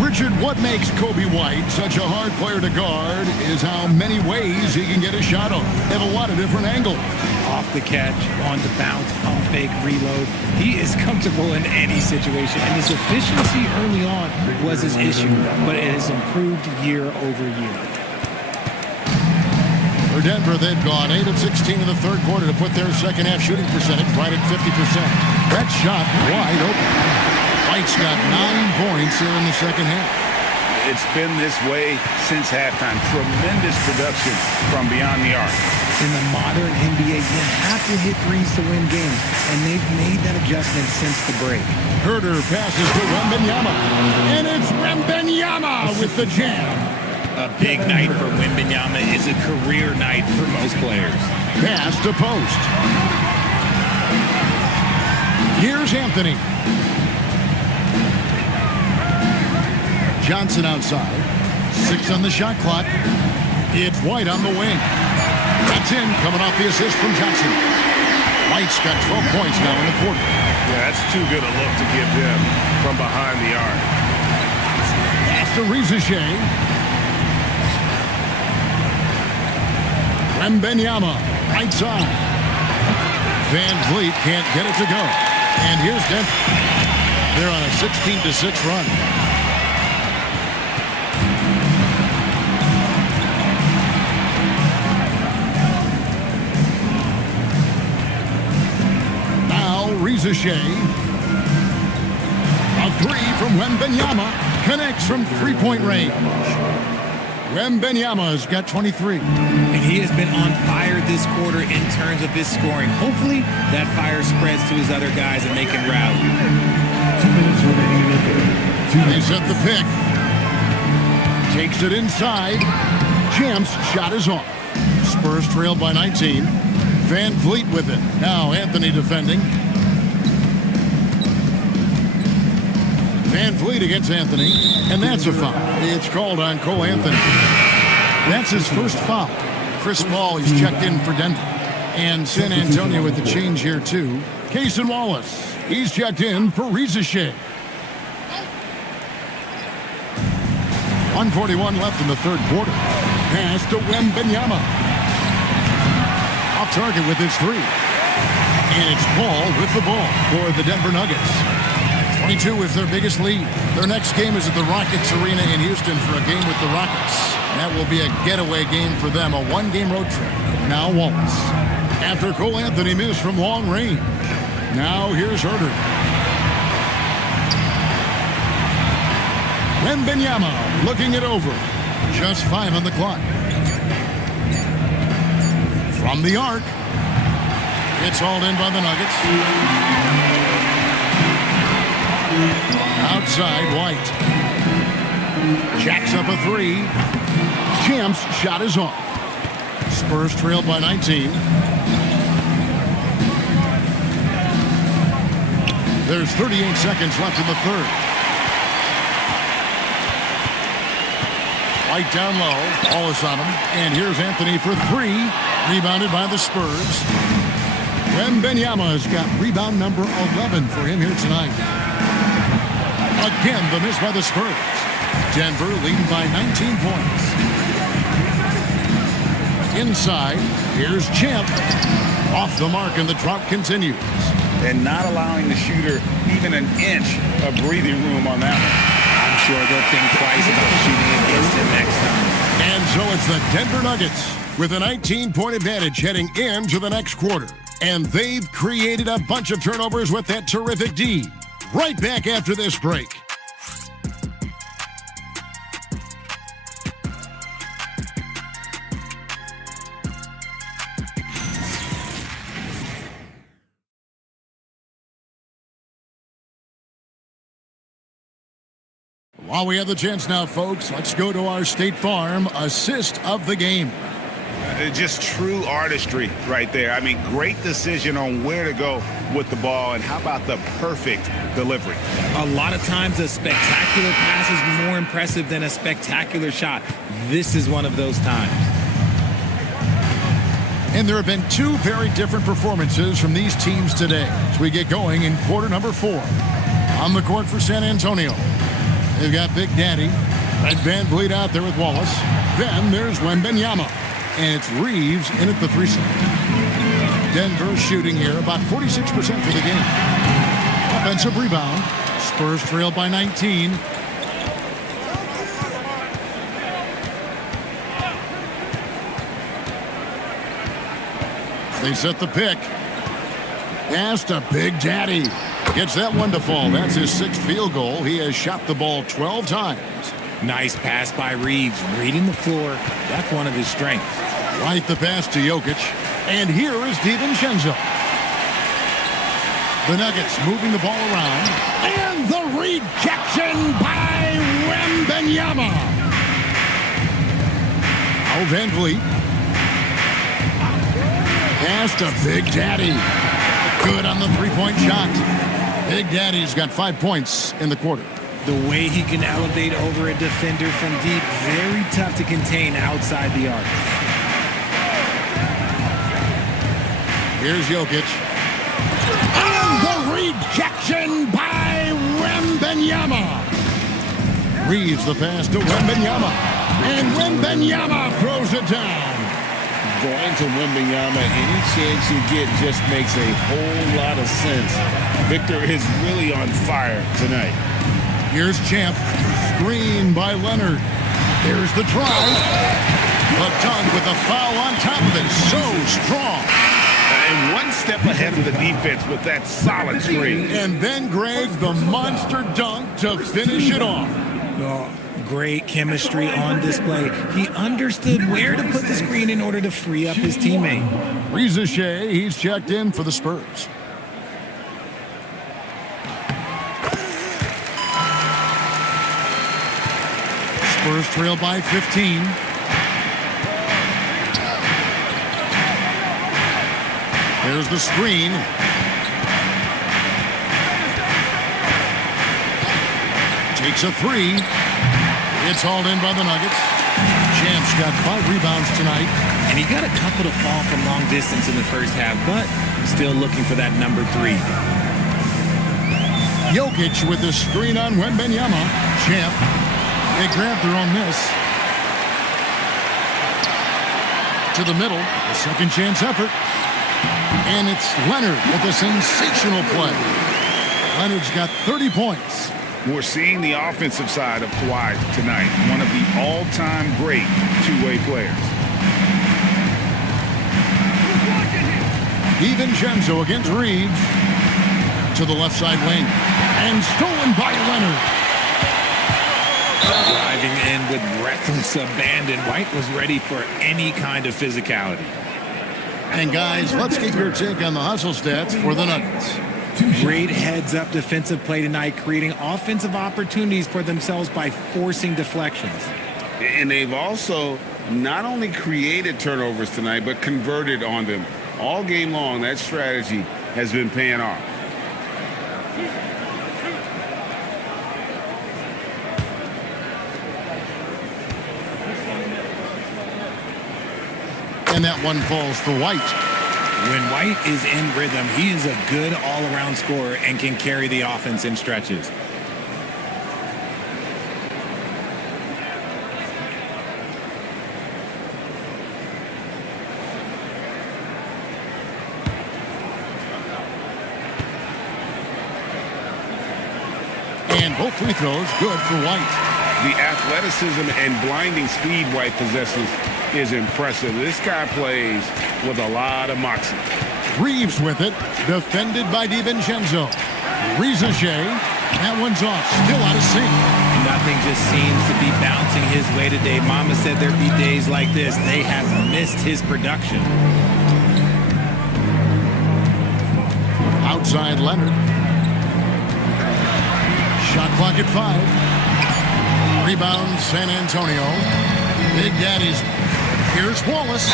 Richard, what makes Kobe White such a hard player to guard is how many ways he can get a shot off at a lot of different angles. Off the catch, on the bounce, pump fake, reload. He is comfortable in any situation, and his efficiency early on was his issue, but it has improved year over year. For Denver, they've gone 8 of 16 in the third quarter to put their second half shooting percentage right at 50%. That shot wide open. White's got 9 points here in the second half. It's been this way since halftime. Tremendous production from beyond the arc. In the modern NBA, you have to hit threes to win games, and they've made that adjustment since the break. Herter passes to Wembanyama, and it's Wembanyama with the jam. A big night for Wembanyama is a career night for most players. Pass to post. Here's Anthony. Johnson outside. 6 on the shot clock. It's White on the wing. That's in, coming off the assist from Johnson. White's got 12 points now in the quarter. Yeah, that's too good a look to give him from behind the arc. Pass to Rizichet. Wembanyama, right side. VanVleet can't get it to go. And here's Denver. They're on a 16-6 run. Now Rizichet. A three from Wembanyama. Connects from three-point range. Wembanyama's got 23. And he has been on fire this quarter in terms of his scoring. Hopefully, that fire spreads to his other guys and they can rally. 2 minutes remaining in the third. They set the pick. Takes it inside. Champ's shot is off. Spurs trailed by 19. VanVleet with it. Now Anthony defending. VanVleet against Anthony, and that's a foul. It's called on Cole Anthony. That's his first foul. Chris Paul, he's checked in for Denver. And San Antonio with the change here, too. Cason Wallace, he's checked in for Rizichet. 1:41 left in the third quarter. Pass to Wembanyama. Off target with his three. And it's Paul with the ball for the Denver Nuggets. 22 is their biggest lead. Their next game is at the Rockets Arena in Houston for a game with the Rockets. That will be a getaway game for them, a one-game road trip. Now Wallace. After Cole Anthony missed from long range. Now here's Herter. Wembanyama looking it over. Just 5 on the clock. From the arc. It's hauled in by the Nuggets. Outside, White. Jacks up a three. Champ's shot is off. Spurs trailed by 19. There's 38 seconds left in the third. White down low. Wallace on him. And here's Anthony for three. Rebounded by the Spurs. Wembanyama's got rebound number 11 for him here tonight. Again, the miss by the Spurs. Denver leading by 19 points. Inside, here's Champ. Off the mark, and the drought continues. And not allowing the shooter even an inch of breathing room on that one. I'm sure they'll think twice about shooting against him next time. And so it's the Denver Nuggets with a 19-point advantage heading into the next quarter. And they've created a bunch of turnovers with that terrific D. Right back after this break. While we have the chance now, folks, let's go to our State Farm assist of the game. Just true artistry right there. I mean, great decision on where to go with the ball, and how about the perfect delivery? A lot of times a spectacular pass is more impressive than a spectacular shot. This is one of those times. And there have been two very different performances from these teams today as we get going in quarter number 4. On the court for San Antonio, they've got Big Daddy and Van Vliet out there with Wallace. Then there's Wembanyama. And it's Reeves in at the 3-side. Denver shooting here about 46% for the game. Offensive rebound. Spurs trail by 19. They set the pick. Pass to Big Daddy. Gets that one to fall. That's his 6th field goal. He has shot the ball 12 times. Nice pass by Reeves, reading the floor. That's one of his strengths. Right the pass to Jokic. And here is DiVincenzo. The Nuggets moving the ball around. And the rejection by Wembanyama. Now Van Vliet. Pass to Big Daddy. Good on the 3-point shot. Big Daddy's got 5 points in the quarter. The way he can elevate over a defender from deep, very tough to contain outside the arc. Here's Jokic. And the rejection by Wembanyama. Reeves the pass to Wembanyama. And Wembanyama throws it down. Going to Wembanyama, any chance you get just makes a whole lot of sense. Victor is really on fire tonight. Here's Champ. Screen by Leonard. There's the drive. The dunk with a foul on top of it. So strong. And one step ahead of the defense with that solid screen. And then, Greg, the monster dunk to finish it off. Oh, great chemistry on display. He understood where to put the screen in order to free up his teammate. Reza Shea, he's checked in for the Spurs. Spurs trail by 15. There's the screen. Takes a 3. It's hauled in by the Nuggets. Champ's got 5 rebounds tonight. And he got a couple to fall from long distance in the first half, but still looking for that number 3. Jokic with the screen on Wembanyama. Champ. They grab their own miss. To the middle. A second chance effort. And it's Leonard with a sensational play. Leonard's got 30 points. We're seeing the offensive side of Kawhi tonight. One of the all-time great two-way players. DiVincenzo against Reeves. To the left side wing. And stolen by Leonard. Driving in with reckless abandon. White was ready for any kind of physicality. And guys, let's get your take on the hustle stats for the Nuggets. Great heads-up defensive play tonight, creating offensive opportunities for themselves by forcing deflections. And they've also not only created turnovers tonight, but converted on them. All game long, that strategy has been paying off. And that one falls for White. When White is in rhythm, he is a good all-around scorer and can carry the offense in stretches. And both free throws good for White. The athleticism and blinding speed White possesses is impressive. This guy plays with a lot of moxie. Reeves with it, defended by DiVincenzo. Reza Shea, that one's off, still out of sync. Nothing just seems to be bouncing his way today. Mama said there'd be days like this. They have missed his production. Outside Leonard. Shot clock at 5. Rebound, San Antonio. Big Daddy's. Here's Wallace.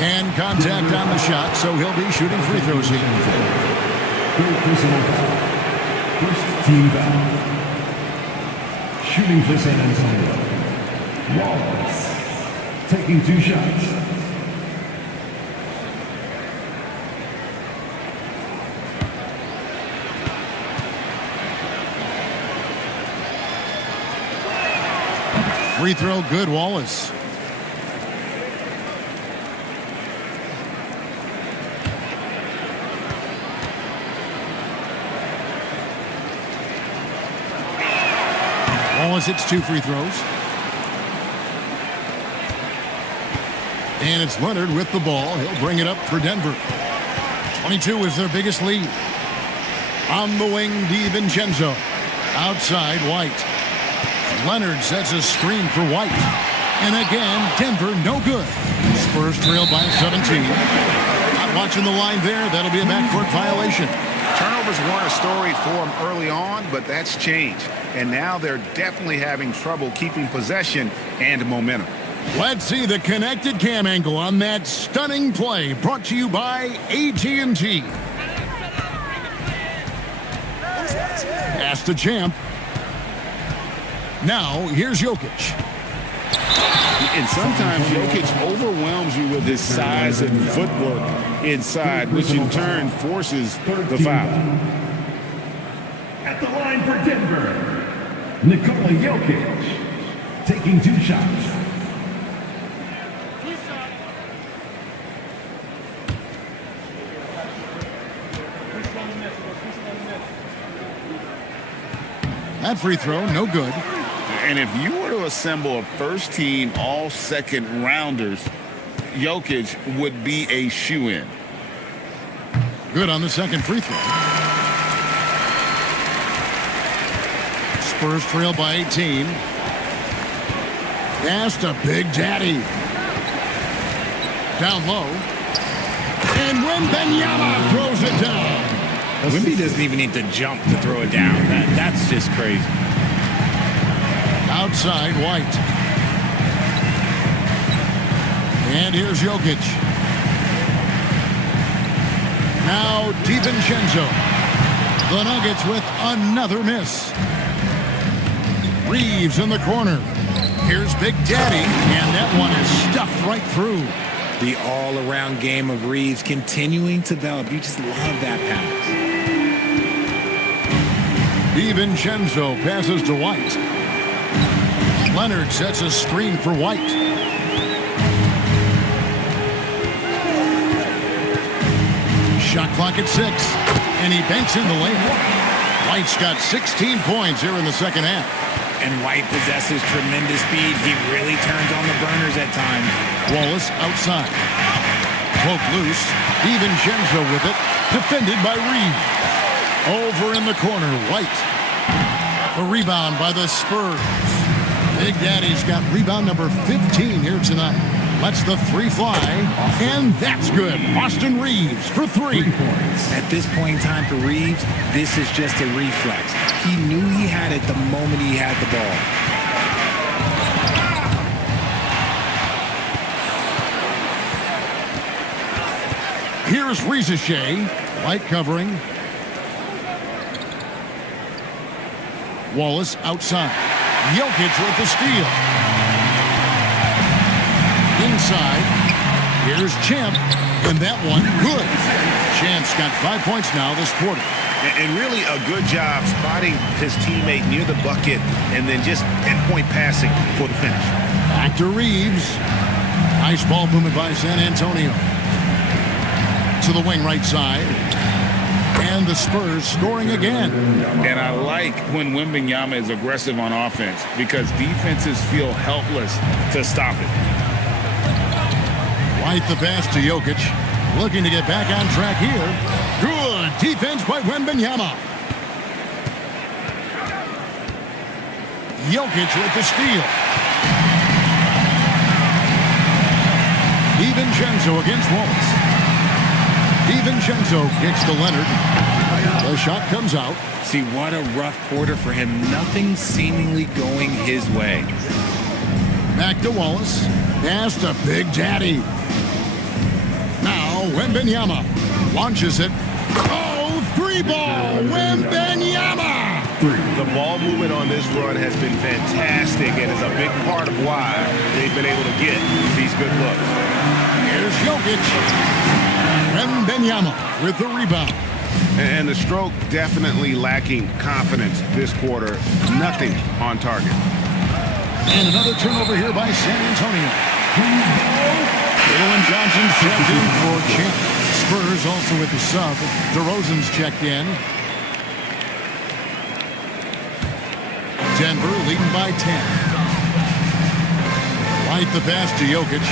And contact on the shot, so he'll be shooting free throws here. Third personal foul. First team foul. Shooting for San Antonio. Wallace. Taking 2 shots. Free throw, good, Wallace. Wallace hits 2 free throws. And it's Leonard with the ball. He'll bring it up for Denver. 22 is their biggest lead. On the wing, DiVincenzo. Outside, White. Leonard sets a screen for White. And again, Denver no good. Spurs trail by 17. Not watching the line there. That'll be a backcourt violation. Turnovers weren't a story for them early on, but that's changed. And now they're definitely having trouble keeping possession and momentum. Let's see the connected cam angle on that stunning play, brought to you by AT&T. Pass to Champ. Now, here's Jokic. And sometimes Jokic overwhelms you with his size and footwork inside, which in turn forces the foul. At the line for Denver, Nikola Jokic. Taking 2 shots. That free throw, no good. And if you were to assemble a first-team all-second rounders, Jokic would be a shoo-in. Good on the second free throw. Spurs trail by 18. Pass to Big Daddy. Down low. And Wembanyama throws it down. Wemby doesn't even need to jump to throw it down. That's just crazy. Outside, White. And here's Jokic. Now DiVincenzo. The Nuggets with another miss. Reeves in the corner. Here's Big Daddy, and that one is stuffed right through. The all-around game of Reeves continuing to develop. You just love that pass. DiVincenzo passes to White. Leonard sets a screen for White. Shot clock at 6, and he banks in the layup. White's got 16 points here in the second half. And White possesses tremendous speed. He really turns on the burners at times. Wallace outside. Poke loose. DiVincenzo with it. Defended by Reed. Over in the corner, White. A rebound by the Spurs. Big Daddy's got rebound number 15 here tonight. Lets the 3 fly, and that's good. Austin Reeves for 3. At this point in time for Reeves, this is just a reflex. He knew he had it the moment he had the ball. Here's Rizachet. White covering. Wallace outside. Jokic with the steal. Inside. Here's Champ. And that one, good. Champ's got 5 points now this quarter. And really a good job spotting his teammate near the bucket and then just endpoint passing for the finish. Back to Reeves. Nice ball movement by San Antonio. To the wing right side. And the Spurs scoring again. And I like when Wembanyama is aggressive on offense because defenses feel helpless to stop it. White the pass to Jokic. Looking to get back on track here. Good defense by Wembanyama. Jokic with the steal. DiVincenzo against Wallace. DiVincenzo kicks to Leonard. The shot comes out. See, what a rough quarter for him. Nothing seemingly going his way. Back to Wallace. Pass to Big Daddy. Now, Wembenyama launches it. Oh, three ball, Wembenyama! The ball movement on this run has been fantastic and is a big part of why they've been able to get these good looks. Here's Jokic. Wembenyama with the rebound. And the stroke definitely lacking confidence this quarter. Nothing on target. And another turnover here by San Antonio. Dylan Johnson checked in for Champ. Spurs also with the sub. DeRozan's checked in. Denver leading by 10. White the pass to Jokic.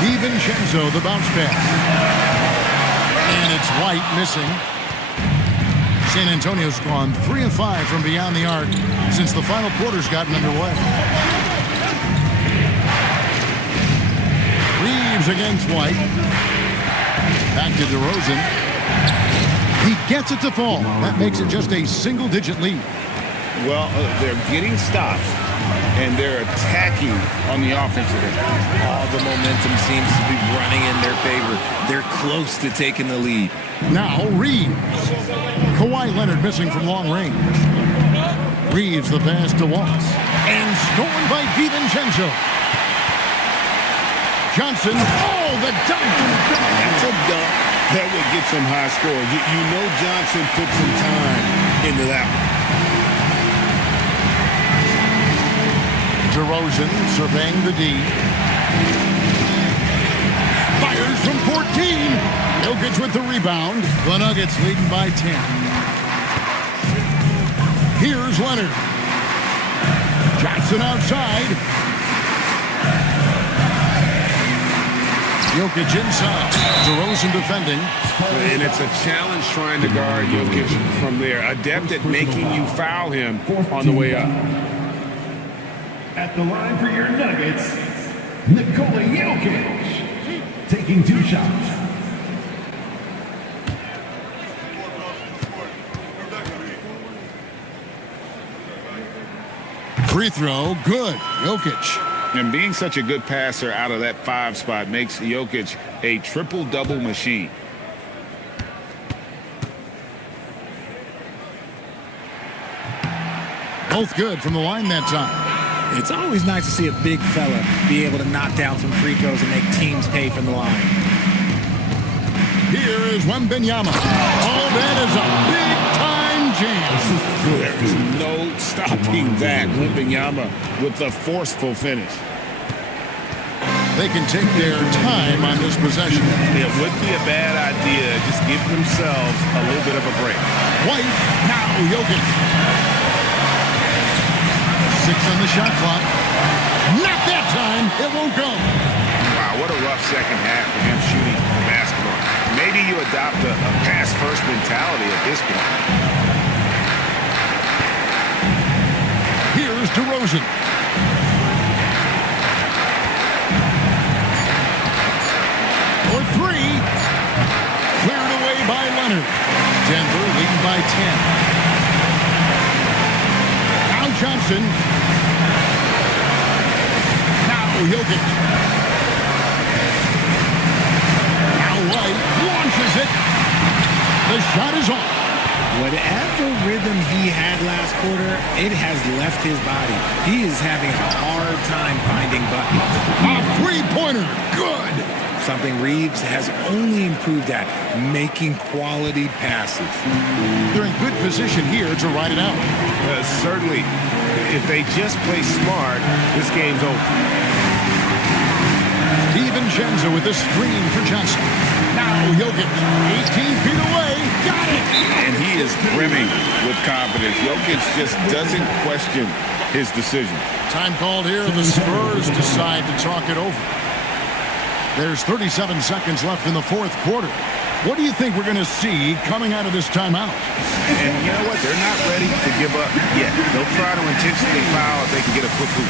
DiVincenzo the bounce pass. And it's White missing. San Antonio's gone 3 of 5 from beyond the arc since the final quarter's gotten underway. Reeves against White. Back to DeRozan. He gets it to fall. That makes it just a single-digit lead. Well, they're getting stops, and they're attacking on the offensive end. All the momentum seems to be running in their favor. They're close to taking the lead. Now Reeves. Kawhi Leonard missing from long range. Reeves the pass to Wallace. And stolen by DiVincenzo. Johnson. Oh, the dunk. That's a dunk. That would get some high score. You know Johnson put some time into that one. DeRozan surveying the D. Fires from 14. Jokic with the rebound. The Nuggets leading by 10. Here's Leonard. Johnson outside. Jokic inside. DeRozan defending. And it's a challenge trying to guard Jokic from there. Adept at making you foul him on the way up. At the line for your Nuggets, Nikola Jokic, taking 2 shots. Free throw, good. Jokic. And being such a good passer out of that 5 spot makes Jokic a triple-double machine. Both good from the line that time. It's always nice to see a big fella be able to knock down some free throws and make teams pay from the line. Here is Wembenyama. Oh, that is a big-time jam. There's no stopping that. Wembenyama with a forceful finish. They can take their time on this possession. It would be a bad idea. Just give themselves a little bit of a break. White, now Jokic. 6 on the shot clock. Not that time. It won't go. Wow, what a rough second half for him shooting the basketball. Maybe you adopt a pass-first mentality at this point. Here's DeRozan. For 3. Cleared away by Leonard. Denver leading by 10. Now Johnson. Now Jokic. Now White launches it. The shot is off. Whatever rhythm he had last quarter, it has left his body. He is having a hard time finding buckets. A three-pointer. Good. Something Reeves has only improved at, making quality passes. They're in good position here to ride it out. Certainly, if they just play smart, this game's over. DiVincenzo with the screen for Johnson. Now Jokic, 18 feet away, got it! And he is brimming with confidence. Jokic just doesn't question his decision. Time called here. The Spurs decide to talk it over. There's 37 seconds left in the 4th quarter. What do you think we're going to see coming out of this timeout? And you know what? They're not ready to give up yet. They'll try to intentionally foul if they can get a quick hoop.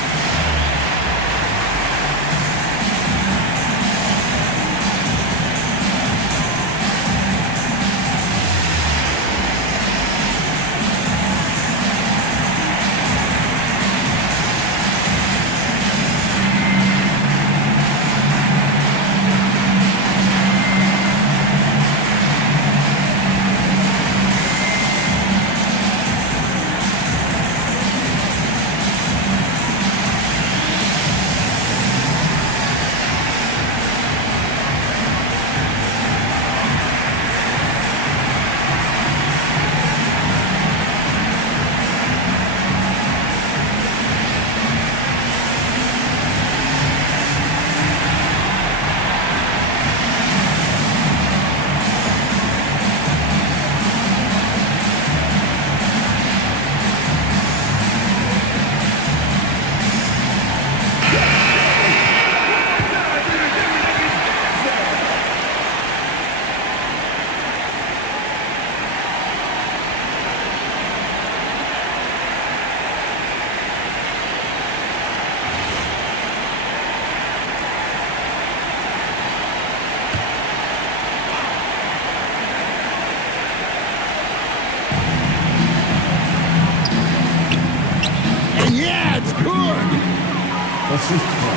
Assist from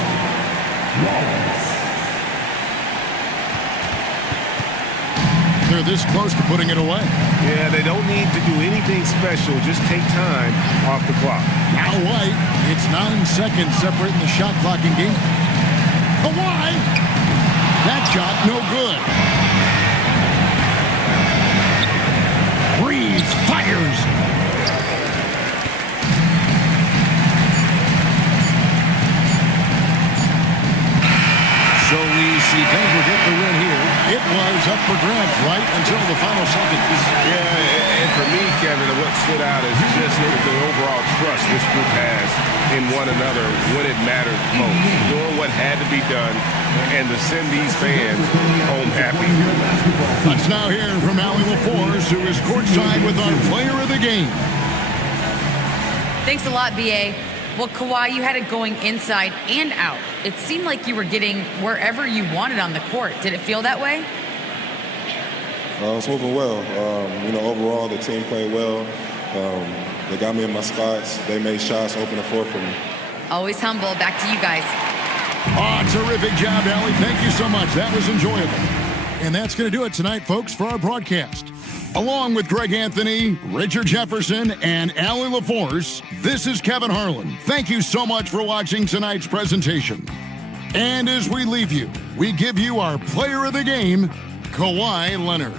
Wallace. They're this close to putting it away. Yeah, they don't need to do anything special. Just take time off the clock. Now White, it's 9 seconds separating the shot clock and game. Kawhi! That shot, no good. Reeves fires. So we see Denver get the win here. It was up for grabs right until the final seconds. Yeah, and for me, Kevin, what stood out is just the overall trust this group has in one another when it mattered most. Doing what had to be done and to send these fans home happy. Let's now hear from Allie LaForce, who is courtside with our player of the game. Thanks a lot, B.A. Well, Kawhi, you had it going inside and out. It seemed like you were getting wherever you wanted on the court. Did it feel that way? It's moving well. Overall, the team played well. They got me in my spots. They made shots, open the floor for me. Always humble. Back to you guys. Terrific job, Allie. Thank you so much. That was enjoyable. And that's going to do it tonight, folks, for our broadcast. Along with Greg Anthony, Richard Jefferson, and Allie LaForce, this is Kevin Harlan. Thank you so much for watching tonight's presentation. And as we leave you, we give you our player of the game, Kawhi Leonard.